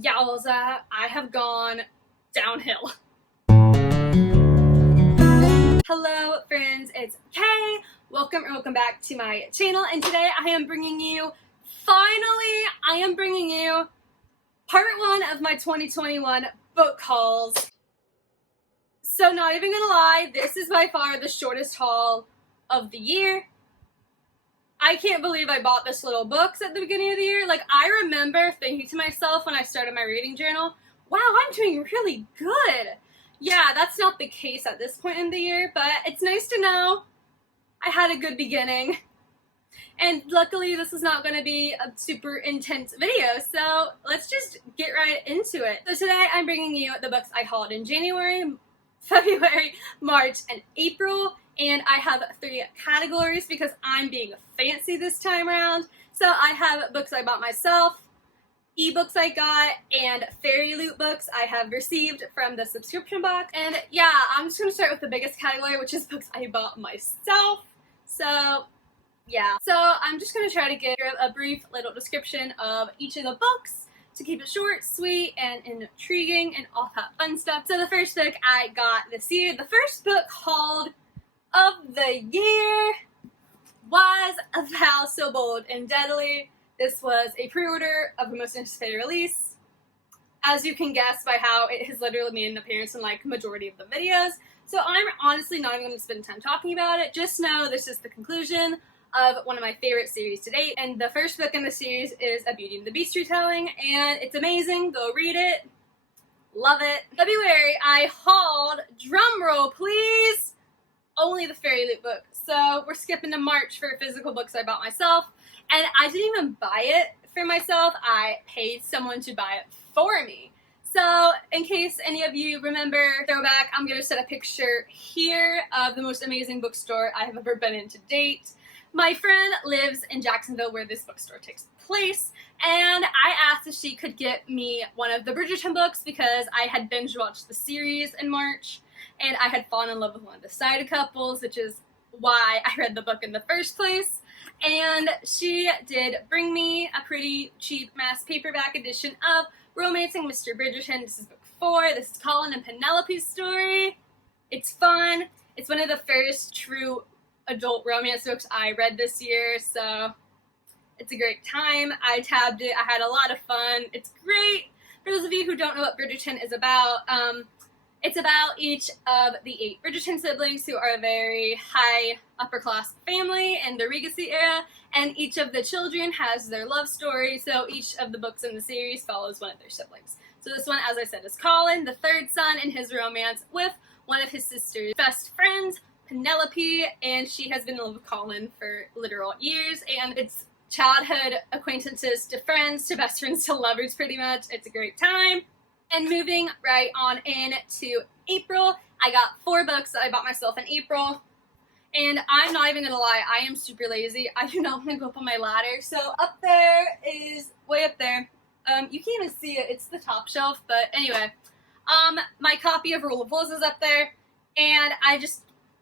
Yowza, I have gone downhill. Hello friends, it's Kay. Welcome back to my channel, and today I am bringing you, part 1 of my 2021 book hauls. So not even gonna lie, this is by far the shortest haul of the year. I can't believe I bought this little books at the beginning of the year. Like, I remember thinking to myself when I started my reading journal, wow, I'm doing really good. Yeah, that's not the case at this point in the year, but it's nice to know I had a good beginning. And luckily this is not going to be a super intense video, so let's just get right into it. So today I'm bringing you the books I hauled in January, February, March, and April. And I have 3 categories because I'm being fancy this time around. So I have books I bought myself, ebooks I got, and Fairyloot books I have received from the subscription box. And yeah, I'm just going to start with the biggest category, which is books I bought myself. So yeah, so I'm just going to try to give a brief little description of each of the books to keep it short, sweet, and intriguing, and all that fun stuff. So the first book I got this year, the first book hauled of the year, was A Vow So Bold and Deadly. This was a pre-order of the most anticipated release. As you can guess by how it has literally made an appearance in like majority of the videos. So I'm honestly not even going to spend time talking about it. Just know this is the conclusion of one of my favorite series to date. And the first book in the series is a Beauty and the Beast retelling, and it's amazing. Go read it. Love it. February, I hauled, drumroll please, only the Fairyloot book. So we're skipping to March for physical books I bought myself. And I didn't even buy it for myself. I paid someone to buy it for me. So in case any of you remember throwback, I'm going to set a picture here of the most amazing bookstore I have ever been in to date. My friend lives in Jacksonville where this bookstore takes place, and I asked if she could get me one of the Bridgerton books because I had binge watched the series in March. And I had fallen in love with one of the side couples, which is why I read the book in the first place. And she did bring me a pretty cheap mass paperback edition of Romancing Mr. Bridgerton. This is book 4. This is Colin and Penelope's story. It's fun. It's one of the first true adult romance books I read this year, so it's a great time. I tabbed it. I had a lot of fun. It's great. For those of you who don't know what Bridgerton is about, it's about each of the 8 Bridgerton siblings who are a very high upper-class family in the Regency era, and each of the children has their love story, so each of the books in the series follows one of their siblings. So this one, as I said, is Colin, the 3rd son in his romance with one of his sister's best friends, Penelope, and she has been in love with Colin for literal years, and it's childhood acquaintances to friends to best friends to lovers pretty much. It's a great time. And moving right on into April, I got 4 books that I bought myself in April. And I'm not even gonna lie, I am super lazy. I do not want to go up on my ladder. So up there is, way up there, you can't even see it, it's the top shelf, but anyway. My copy of Rule of Wolves is up there, and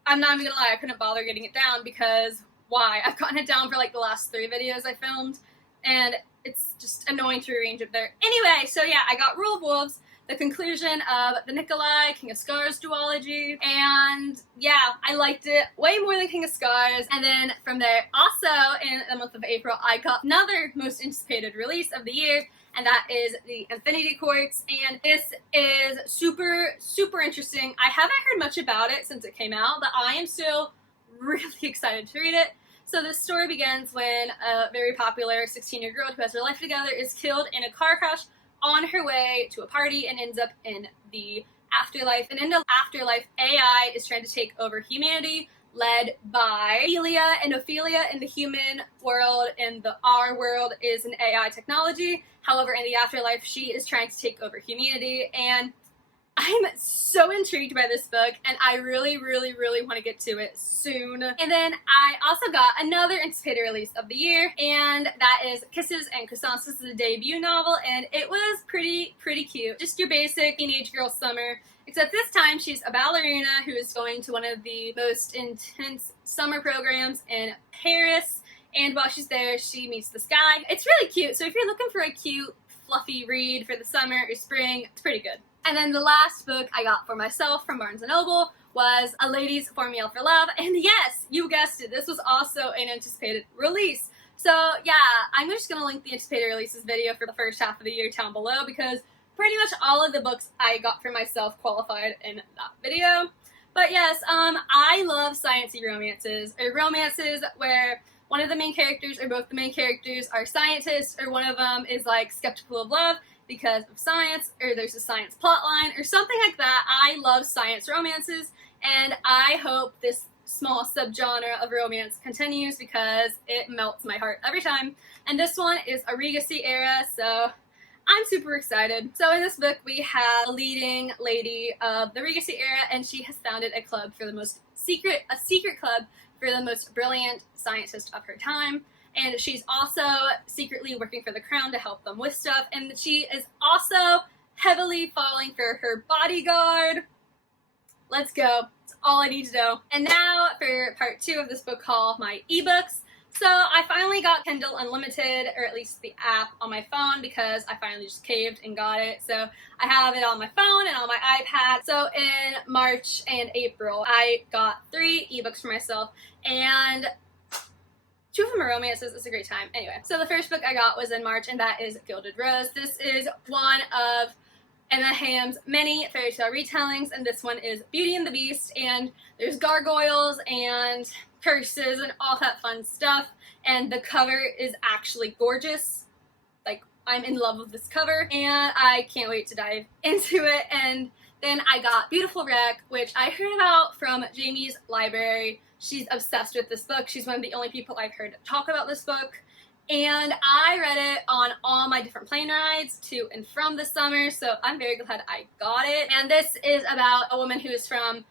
I'm not even gonna lie, I couldn't bother getting it down because, why? I've gotten it down for like the last 3 videos I filmed, and it's just annoying to rearrange up there. Anyway, so yeah, I got Rule of Wolves, the conclusion of the Nikolai, King of Scars duology, and yeah, I liked it way more than King of Scars. And then from there, also in the month of April, I got another most anticipated release of the year, and that is the Infinity Courts, and this is super, super interesting. I haven't heard much about it since it came out, but I am still really excited to read it. So this story begins when a very popular 16-year-old girl who has her life together is killed in a car crash on her way to a party and ends up in the afterlife. And in the afterlife, AI is trying to take over humanity, led by Ophelia. And Ophelia in the human world, in the our world, is an AI technology. However, in the afterlife, she is trying to take over humanity. And I'm so intrigued by this book, and I really, really, really want to get to it soon. And then I also got another anticipated release of the year, and that is Kisses and Croissants. This is a debut novel, and it was pretty cute. Just your basic teenage girl summer, except this time she's a ballerina who is going to one of the most intense summer programs in Paris, and while she's there, she meets this guy. It's really cute, so if you're looking for a cute fluffy read for the summer or spring. It's pretty good. And then the last book I got for myself from Barnes & Noble was A Lady's Formula for Love. And yes, you guessed it, this was also an anticipated release. So yeah, I'm just going to link the anticipated releases video for the first half of the year down below because pretty much all of the books I got for myself qualified in that video. But yes, I love sciencey romances, or romances where one of the main characters or both the main characters are scientists, or one of them is like skeptical of love because of science, or there's a science plotline, or something like that. I love science romances, and I hope this small subgenre of romance continues because it melts my heart every time. And this one is a Regency era, so I'm super excited. So in this book, we have a leading lady of the Regency era, and she has founded a club for the secret club for the most brilliant scientist of her time. And she's also secretly working for the crown to help them with stuff. And she is also heavily falling for her bodyguard. Let's go. That's all I need to know. And now for part 2 of this book haul, my ebooks. So I finally got Kindle Unlimited, or at least the app, on my phone because I finally just caved and got it. So I have it on my phone and on my iPad. So in March and April, I got 3 ebooks for myself, and 2 of them are romances. It's a great time. Anyway, so the first book I got was in March, and that is Gilded Rose. This is one of Emma Hamm's many fairy tale retellings, and this one is Beauty and the Beast, and there's gargoyles and curses and all that fun stuff, and the cover is actually gorgeous. Like, I'm in love with this cover, and I can't wait to dive into it. And then I got Beautiful Wreck, which I heard about from Jamie's library. She's obsessed with this book. She's one of the only people I've heard talk about this book. And I read it on all my different plane rides to and from this summer, so I'm very glad I got it. And this is about a woman who is from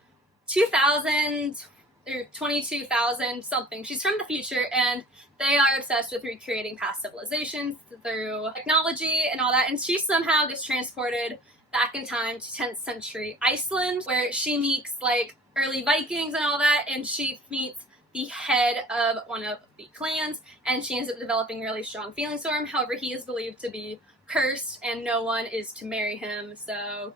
2000 or 22,000 something. She's from the future, and they are obsessed with recreating past civilizations through technology and all that. And she somehow gets transported back in time to 10th century Iceland, where she meets like early Vikings and all that, and she meets the head of one of the clans, and she ends up developing really strong feelings for him. However, he is believed to be cursed, and no one is to marry him, so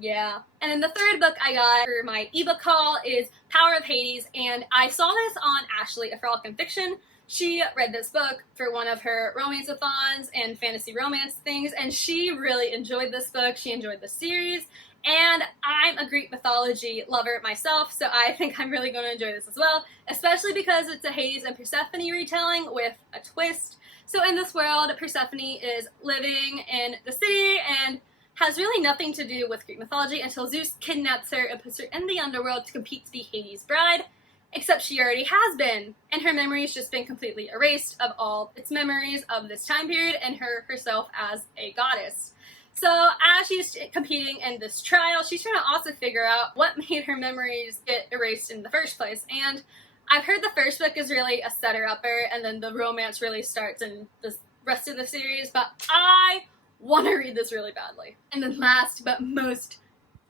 yeah. And then the third book I got for my ebook haul is Power of Hades, and I saw this on Ashley, a Frolic in Fiction. She read this book for one of her romance-a-thons and fantasy romance things, and she really enjoyed this book. She enjoyed the series, and I'm a Greek mythology lover myself, so I think I'm really going to enjoy this as well, especially because it's a Hades and Persephone retelling with a twist. So in this world, Persephone is living in the city and has really nothing to do with Greek mythology until Zeus kidnaps her and puts her in the underworld to compete to be Hades' bride, except she already has been, and her memory's just been completely erased of all its memories of this time period and herself as a goddess. So as she's competing in this trial, she's trying to also figure out what made her memories get erased in the first place. And I've heard the first book is really a setter-upper, and then the romance really starts in the rest of the series, but I want to read this really badly. And then last but most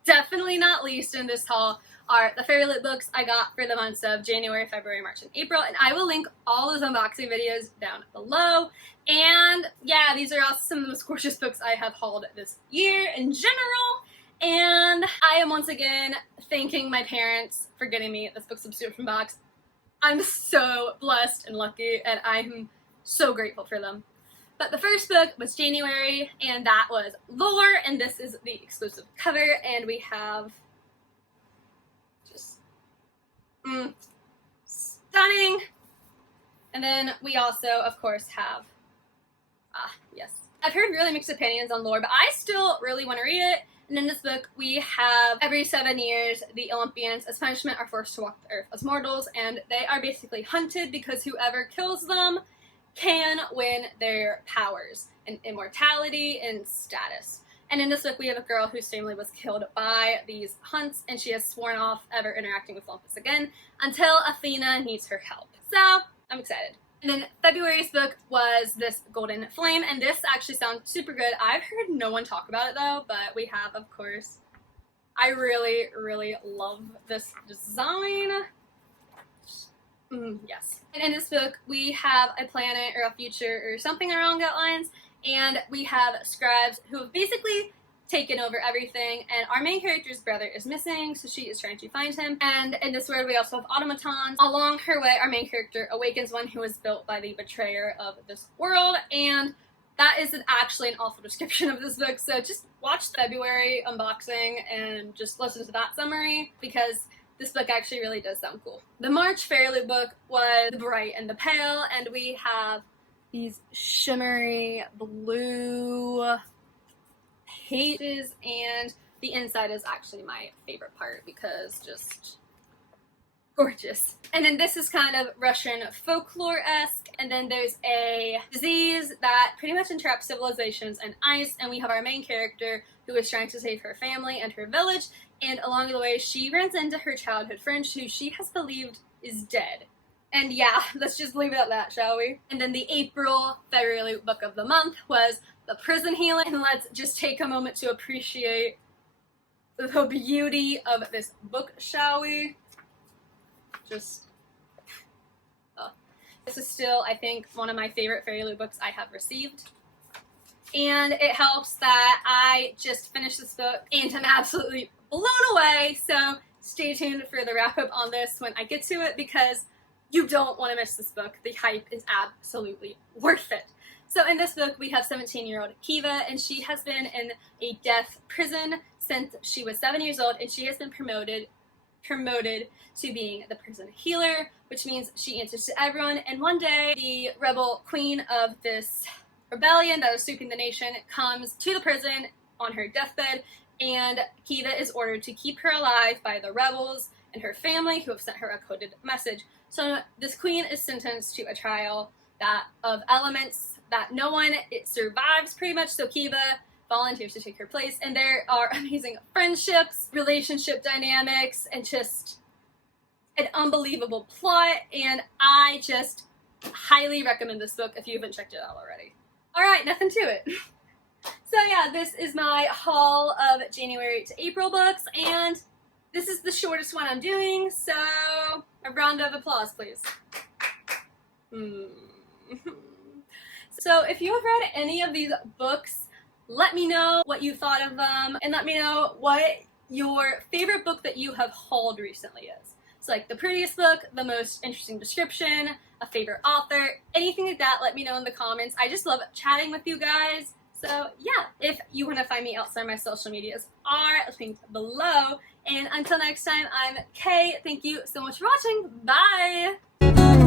definitely not least in this haul are the Fairyloot books I got for the months of January, February, March, and April, and I will link all those unboxing videos down below. And yeah, these are also some of the most gorgeous books I have hauled this year in general, and I am once again thanking my parents for getting me this book subscription box. I'm so blessed and lucky, and I'm so grateful for them. But the first book was January, and that was Lore, and this is the exclusive cover, and we have just stunning. And then we also, of course, have yes. I've heard really mixed opinions on Lore, but I still really want to read it. And in this book, we have every 7 years, the Olympians, as punishment, are forced to walk the earth as mortals, and they are basically hunted because whoever kills them can win their powers and immortality and status. And in this book, we have a girl whose family was killed by these hunts, and she has sworn off ever interacting with Olympus again until Athena needs her help. So, I'm excited. And then February's book was this Golden Flame, and this actually sounds super good. I've heard no one talk about it though, but we have, of course. I really, really love this design. Yes. And in this book, we have a planet or a future or something along that lines, and we have scribes who have basically taken over everything, and our main character's brother is missing, so she is trying to find him. And in this world we also have automatons. Along her way, our main character awakens one who was built by the betrayer of this world, and that is actually an awful description of this book, so just watch the February unboxing and just listen to that summary, because this book actually really does sound cool. The March Fairyloot book was The Bright and the Pale, and we have these shimmery blue pages, and the inside is actually my favorite part because just gorgeous. And then this is kind of Russian folklore-esque, and then there's a disease that pretty much entraps civilizations and ice, and we have our main character who is trying to save her family and her village, and along the way she runs into her childhood friend who she has believed is dead. And yeah, let's just leave it at that, shall we? And then the April Fairyloot book of the month was The Prison Healing, and let's just take a moment to appreciate the beauty of this book, shall we? Just, this is still, I think, one of my favorite Fairyloot books I have received. And it helps that I just finished this book and I'm absolutely blown away, so stay tuned for the wrap-up on this when I get to it, because you don't want to miss this book. The hype is absolutely worth it. So in this book we have 17-year-old Kiva, and she has been in a death prison since she was 7 years old, and she has been promoted to being the prison healer, which means she answers to everyone. And one day the rebel queen of this rebellion that is sweeping the nation comes to the prison on her deathbed, and Kiva is ordered to keep her alive by the rebels and her family, who have sent her a coded message. So this queen is sentenced to a trial of elements that no one survives pretty much, so Kiva volunteers to take her place, and there are amazing friendships, relationship dynamics, and just an unbelievable plot, and I just highly recommend this book if you haven't checked it out already. Alright, nothing to it. So yeah, this is my haul of January to April books, and this is the shortest one I'm doing, so a round of applause, please. So if you have read any of these books, let me know what you thought of them, and let me know what your favorite book that you have hauled recently is. So like the prettiest book, the most interesting description, a favorite author, anything like that, let me know in the comments. I just love chatting with you guys. So yeah, if you want to find me outside, my social medias are linked below. And until next time, I'm Kay. Thank you so much for watching. Bye!